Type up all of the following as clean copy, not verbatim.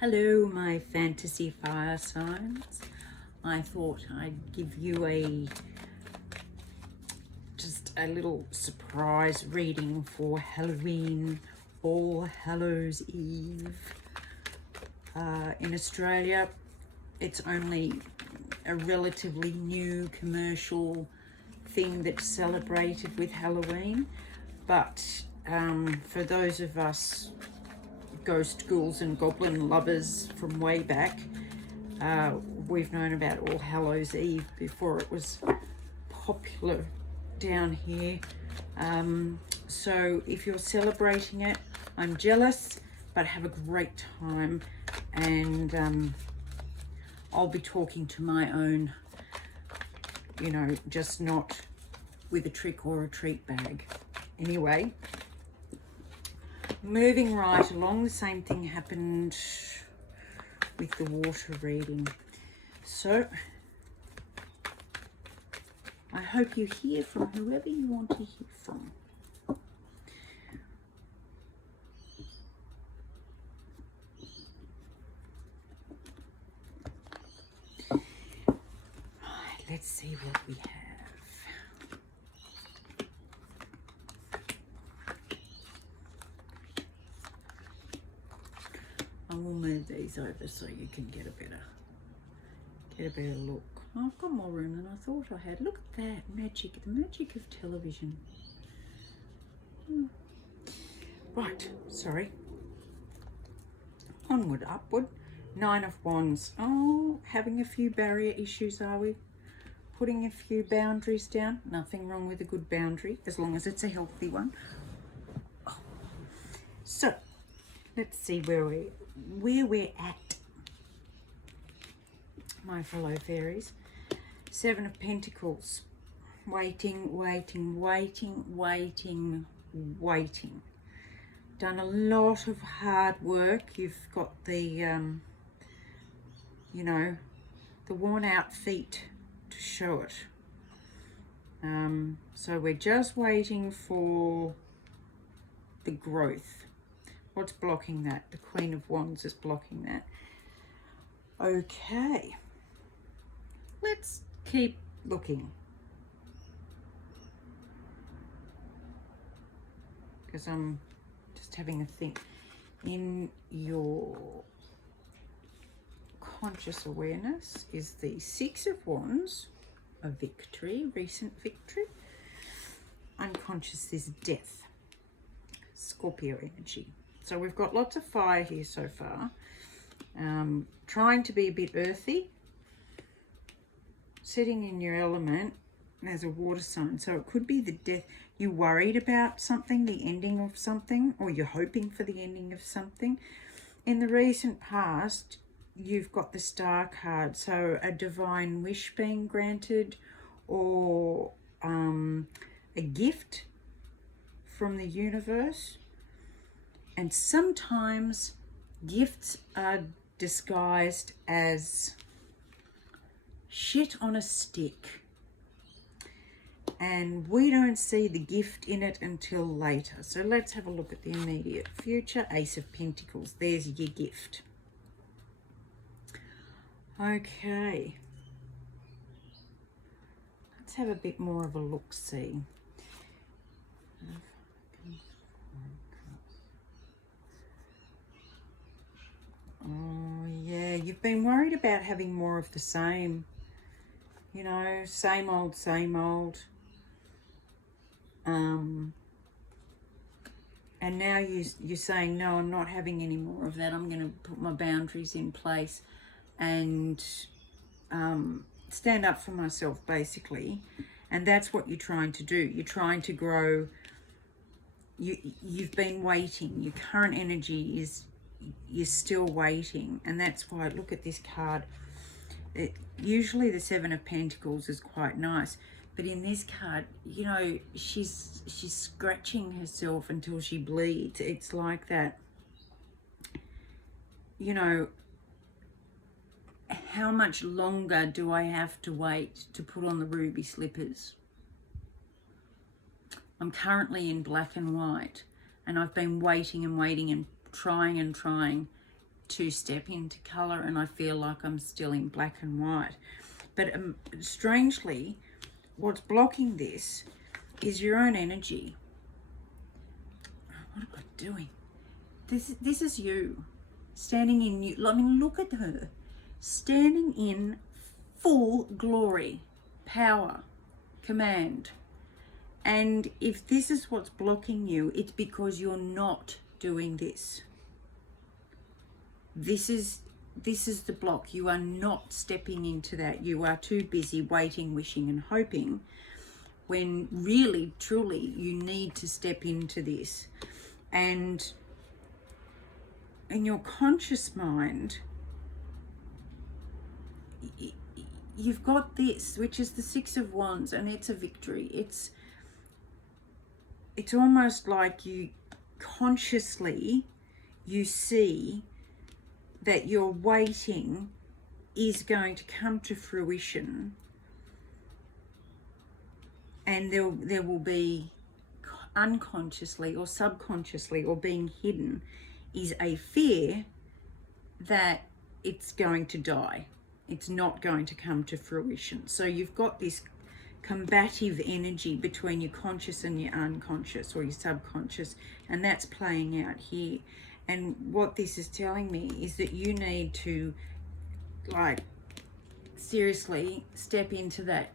Hello, my fantasy fire signs. I thought I'd give you just a little surprise reading for Halloween, All Hallows Eve. In Australia, it's only a relatively new commercial thing that's celebrated with Halloween, but for those of us ghost, ghouls and goblin lovers from way back, we've known about All Hallows Eve before it was popular down here. So if you're celebrating it, I'm jealous, but have a great time, and I'll be talking to my own, just not with a trick or a treat bag. Anyway, moving right along, the same thing happened with the water reading. So I hope you hear from whoever you want to hear from. Right, let's see what we have. I will move these over so you can get a better look. Oh, I've got more room than I thought I had. Look at that magic, the magic of television. Right, sorry. Onward, upward. 9 of Wands. Oh, having a few barrier issues, are we? Putting a few boundaries down. Nothing wrong with a good boundary, as long as it's a healthy one. Oh. So, let's see where we're at, my fellow fairies. 7 of Pentacles. Waiting. Done a lot of hard work. You've got the the worn out feet to show it. So we're just waiting for the growth. What's blocking that? The Queen of Wands is blocking that. Okay, let's keep looking, because I'm just having a think. In your conscious awareness is the 6 of Wands, a victory, recent victory. Unconscious is death, Scorpio energy. So we've got lots of fire here so far. Trying to be a bit earthy, sitting in your element as a water sign. So it could be the death. You're worried about something, the ending of something, or you're hoping for the ending of something. In the recent past, you've got the Star card. So a divine wish being granted, or a gift from the universe. And sometimes gifts are disguised as shit on a stick, and we don't see the gift in it until later. So let's have a look at the immediate future. Ace of Pentacles, there's your gift. Okay, let's have a bit more of a look-see. Oh yeah, you've been worried about having more of the same, same old, and now you're saying, no, I'm not having any more of that. I'm going to put my boundaries in place and stand up for myself, basically. And that's what you're trying to do. You're trying to grow. You've been waiting. Your current energy is, you're still waiting, and that's why, look at this card. Usually the 7 of Pentacles is quite nice, but in this card, she's scratching herself until she bleeds. It's like that. How much longer do I have to wait to put on the ruby slippers? I'm currently in black and white, and I've been waiting and trying to step into color, and I feel like I'm still in black and white. But strangely, what's blocking this is your own energy. What am I doing? This is you standing in you. I mean, look at her standing in full glory, power, command. And if this is what's blocking you, it's because you're not doing this. This is the block. You are not stepping into that. You are too busy waiting, wishing, and hoping, when really, truly, you need to step into this. And in your conscious mind, you've got this, which is the Six of Wands, and it's a victory. It's almost like you consciously, you see that your waiting is going to come to fruition, and there will be, unconsciously or subconsciously or being hidden, is a fear that it's going to die. It's not going to come to fruition. So you've got this combative energy between your conscious and your unconscious, or your subconscious, and that's playing out here. And what this is telling me is that you need to, like, seriously step into that.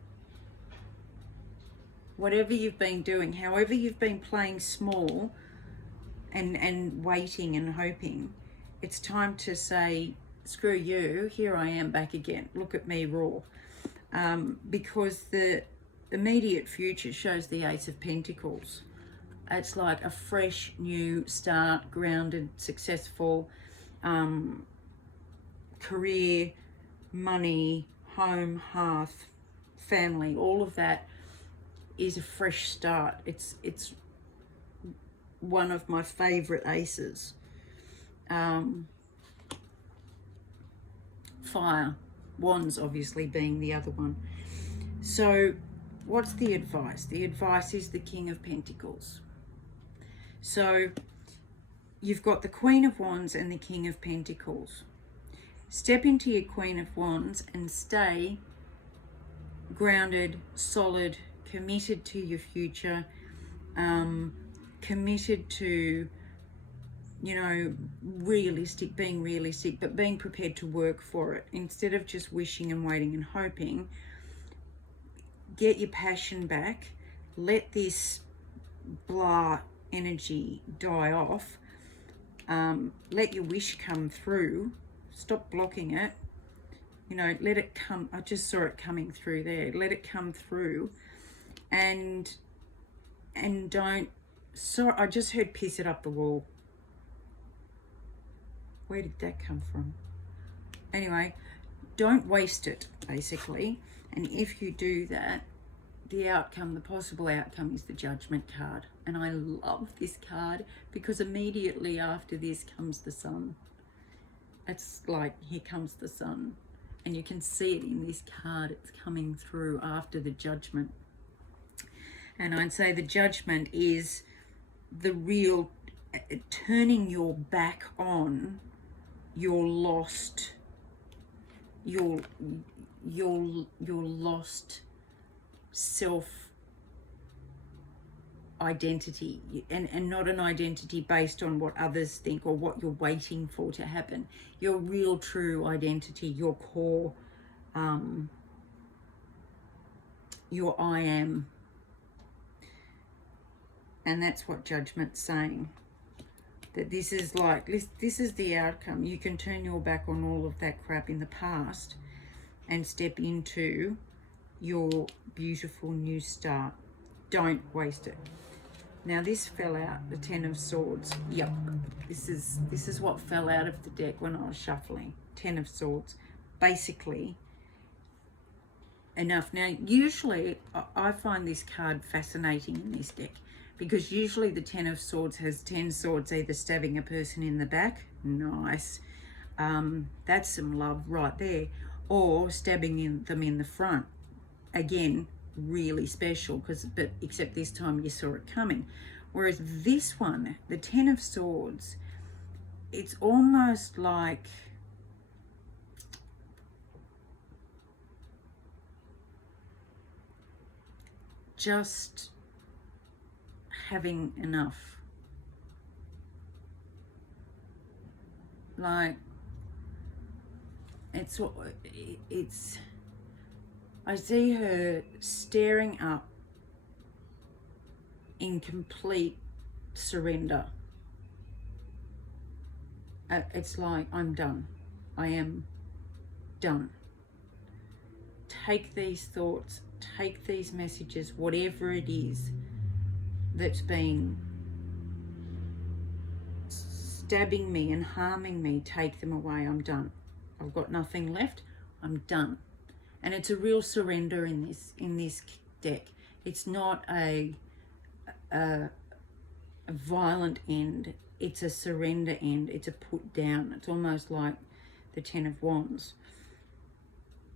Whatever you've been doing, however you've been playing small and waiting and hoping, it's time to say, screw you, here I am back again. Look at me raw. Because the immediate future shows the Ace of Pentacles. It's like a fresh new start, grounded, successful, career, money, home, hearth, family, all of that is a fresh start. It's one of my favorite aces. Fire, Wands obviously being the other one. So what's the advice? The advice is the King of Pentacles. So you've got the Queen of Wands and the King of Pentacles. Step into your Queen of Wands and stay grounded, solid, committed to your future, committed to, you know, being realistic, but being prepared to work for it. Instead of just wishing and waiting and hoping, get your passion back. Let this blah energy die off. Let your wish come through. Stop blocking it. You know, let it come. I just saw it coming through there. Let it come through. And don't... So I just heard piss it up the wall. Where did that come from? Anyway, don't waste it, basically. And if you do that, the outcome, the possible outcome, is the Judgment card. And I love this card because immediately after this comes the Sun. It's like, here comes the Sun. And you can see it in this card. It's coming through after the Judgment. And I'd say the Judgment is the real turning your back on your lost, your lost self identity, and not an identity based on what others think or what you're waiting for to happen. Your real true identity, your core, your I am. And that's what Judgment's saying. That this is like, this is the outcome. You can turn your back on all of that crap in the past and step into your beautiful new start. Don't waste it. Now this fell out, the Ten of Swords. Yep, this is what fell out of the deck when I was shuffling. Ten of Swords. Basically, enough. Now, usually I find this card fascinating in this deck, because usually the Ten of Swords has 10 swords either stabbing a person in the back. Nice. That's some love right there. Or stabbing them in the front. Again, really special, but except this time you saw it coming. Whereas this one, the Ten of Swords, it's almost like just having enough. Like, it's I see her staring up in complete surrender. It's like, I'm done. I am done. Take these thoughts, take these messages, whatever it is that's been stabbing me and harming me, take them away. I'm done. I've got nothing left. I'm done. And it's a real surrender in this deck. It's not a violent end. It's a surrender end. It's a put down. It's almost like the Ten of Wands.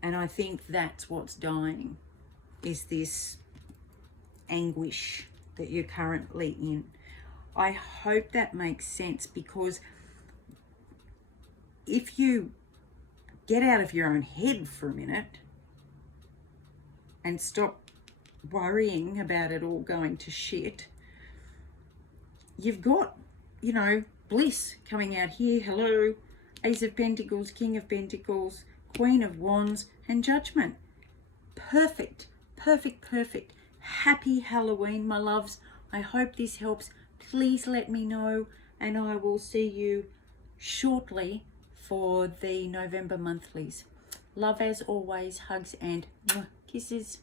And I think that's what's dying, is this anguish that you're currently in. I hope that makes sense, because if you get out of your own head for a minute and stop worrying about it all going to shit, you've got, you know, bliss coming out here. Hello, Ace of Pentacles, King of Pentacles, Queen of Wands, and Judgment. Perfect, perfect, perfect. Happy Halloween, my loves. I hope this helps. Please let me know, and I will see you shortly for the November monthlies. Love as always, hugs and kisses.